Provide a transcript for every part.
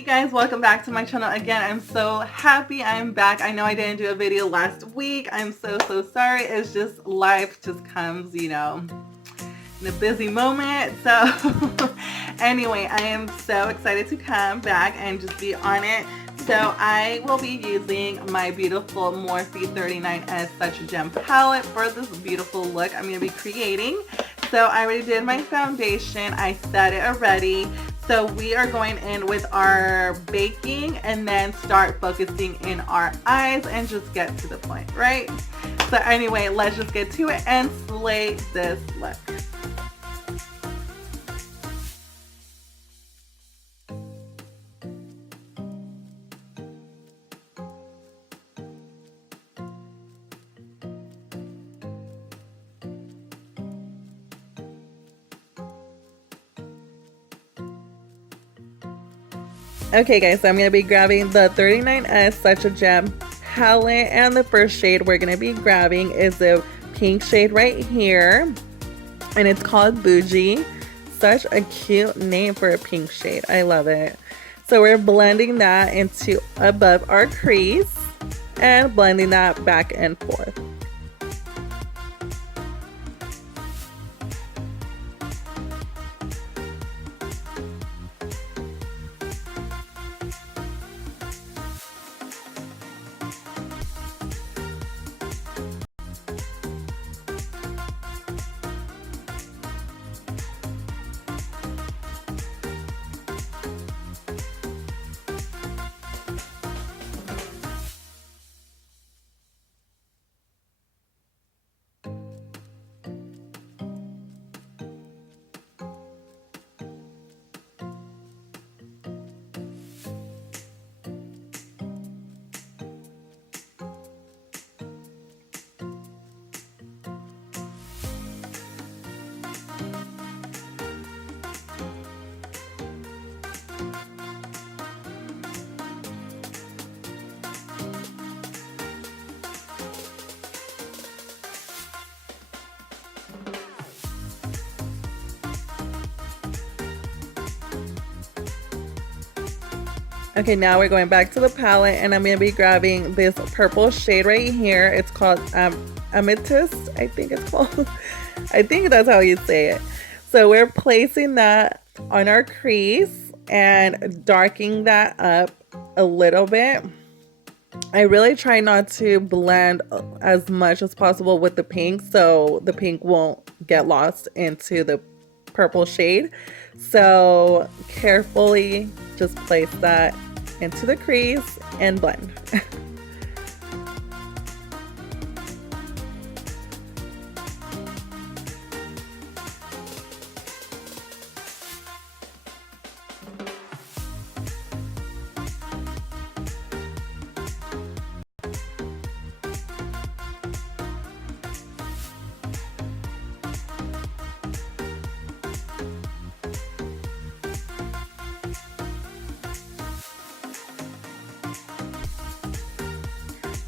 Hey guys, welcome back to my channel again. I'm so happy I'm back. I know I didn't do a video last week. I'm so sorry. It's just life just comes, you know, in a busy moment. So anyway, I am so excited to come back and just be on it. So I will be using my beautiful Morphe 39S Such a Gem palette for this beautiful look I'm going to be creating. So I already did my foundation. I set it already. So we are going in with our baking and then start focusing in our eyes and just get to the point, right? So anyway, let's just get to it and slay this look. Okay guys, so I'm going to be grabbing the 39S Such a Gem palette, and the first shade we're going to be grabbing is the pink shade right here, and it's called Bougie. Such a cute name for a pink shade. I love it. So we're blending that into above our crease and blending that back and forth. Okay, now we're going back to the palette, and I'm going to be grabbing this purple shade right here. It's called Amethyst, I think it's called. I think that's how you say it. So we're placing that on our crease and darkening that up a little bit. I really try not to blend as much as possible with the pink, so the pink won't get lost into the purple shade. So carefully just place that into the crease and blend.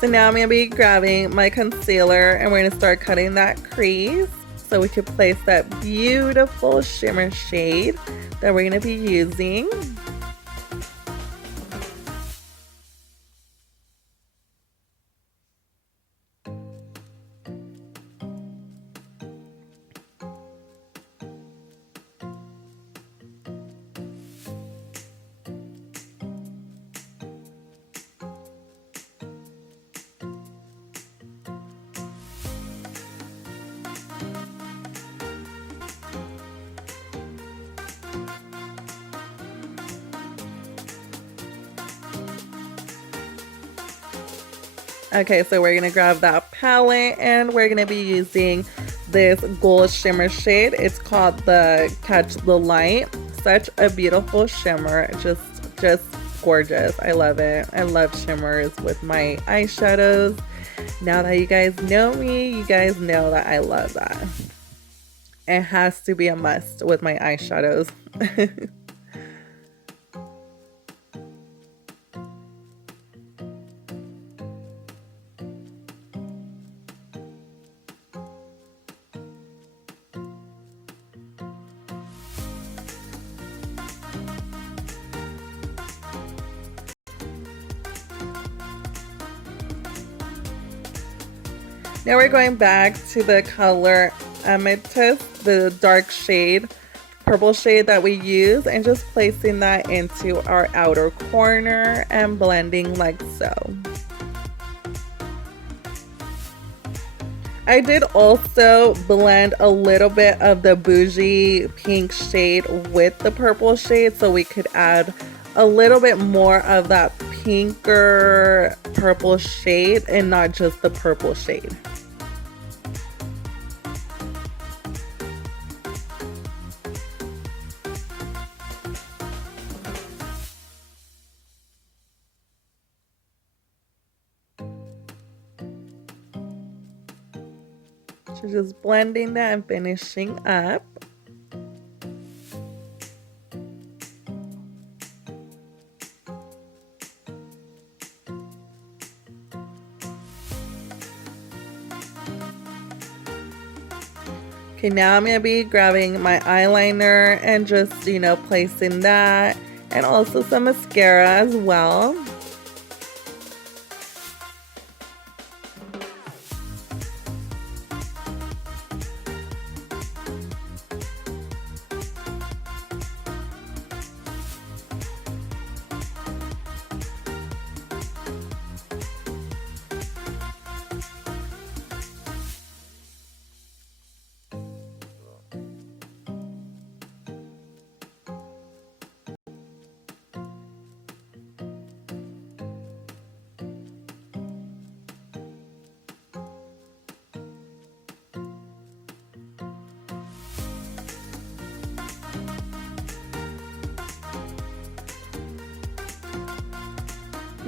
So now I'm going to be grabbing my concealer, and we're going to start cutting that crease so we can place that beautiful shimmer shade that we're going to be using. Okay, so we're gonna grab that palette, and we're gonna be using this gold shimmer shade. It's called the Catch the Light. Such a beautiful shimmer, just gorgeous. I love it. I love shimmers with my eyeshadows. Now that you guys know me, you guys know that I love that. It has to be a must with my eyeshadows. Now we're going back to the color Amethyst, the dark shade, purple shade that we use, and just placing that into our outer corner and blending like so. I did also blend a little bit of the bougie pink shade with the purple shade so we could add a little bit more of that pinker purple shade and not just the purple shade. So just blending that and finishing up. Okay, now I'm going to be grabbing my eyeliner and just, you know, placing that, and also some mascara as well.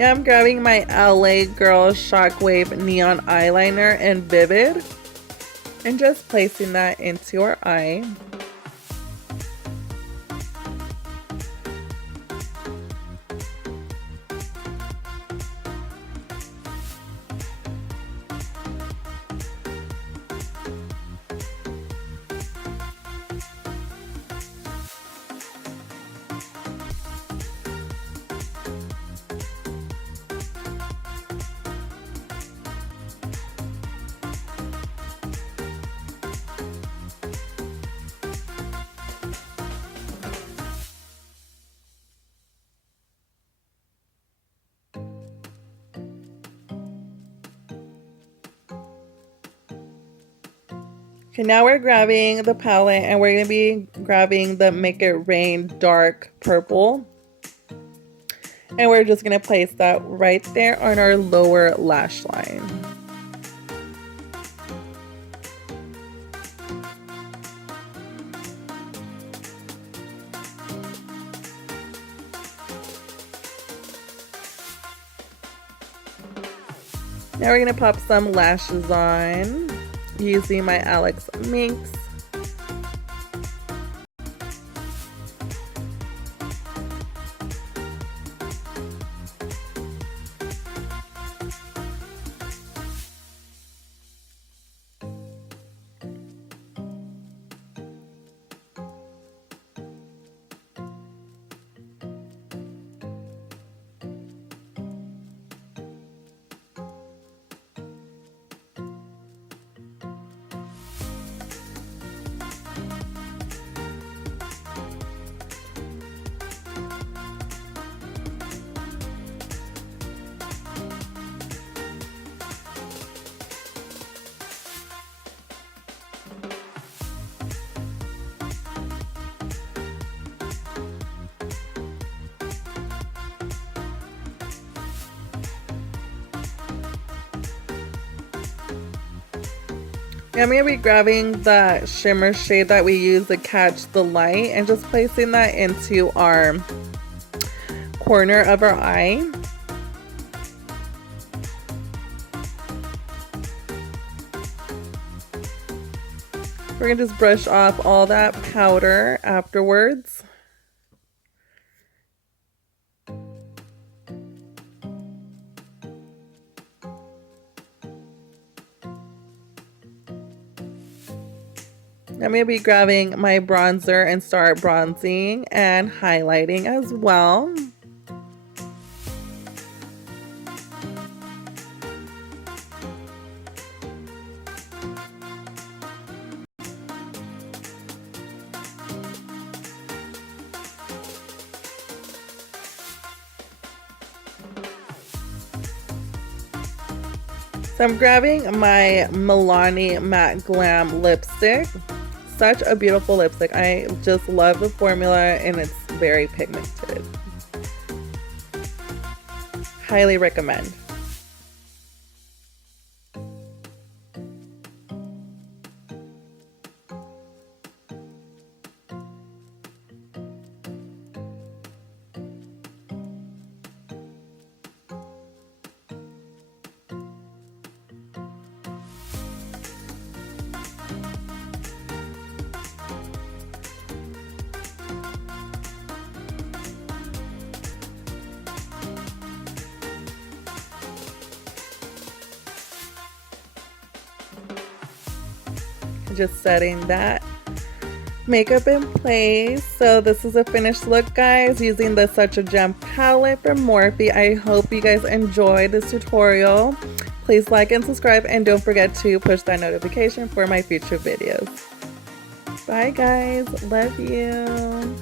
Now I'm grabbing my LA Girl Shockwave Neon Eyeliner in Vivid and just placing that into our eye. Okay, now we're grabbing the palette and we're going to be grabbing the Make It Rain Dark Purple. And we're just going to place that right there on our lower lash line. Now we're going to pop some lashes on using my Alex Minks. I'm going to be grabbing the shimmer shade that we use to catch the light and just placing that into our corner of our eye. We're going to just brush off all that powder afterwards. I'm going to be grabbing my bronzer and start bronzing and highlighting as well. So I'm grabbing my MILANI Matte Glam lipstick. Such a beautiful lipstick. I just love the formula and it's very pigmented. Highly recommend. Just setting that makeup in place. So this is a finished look, guys, using the Such a Gem palette from Morphe. I hope you guys enjoyed this tutorial. Please like and subscribe, and don't forget to push that notification for my future videos. Bye guys, love you.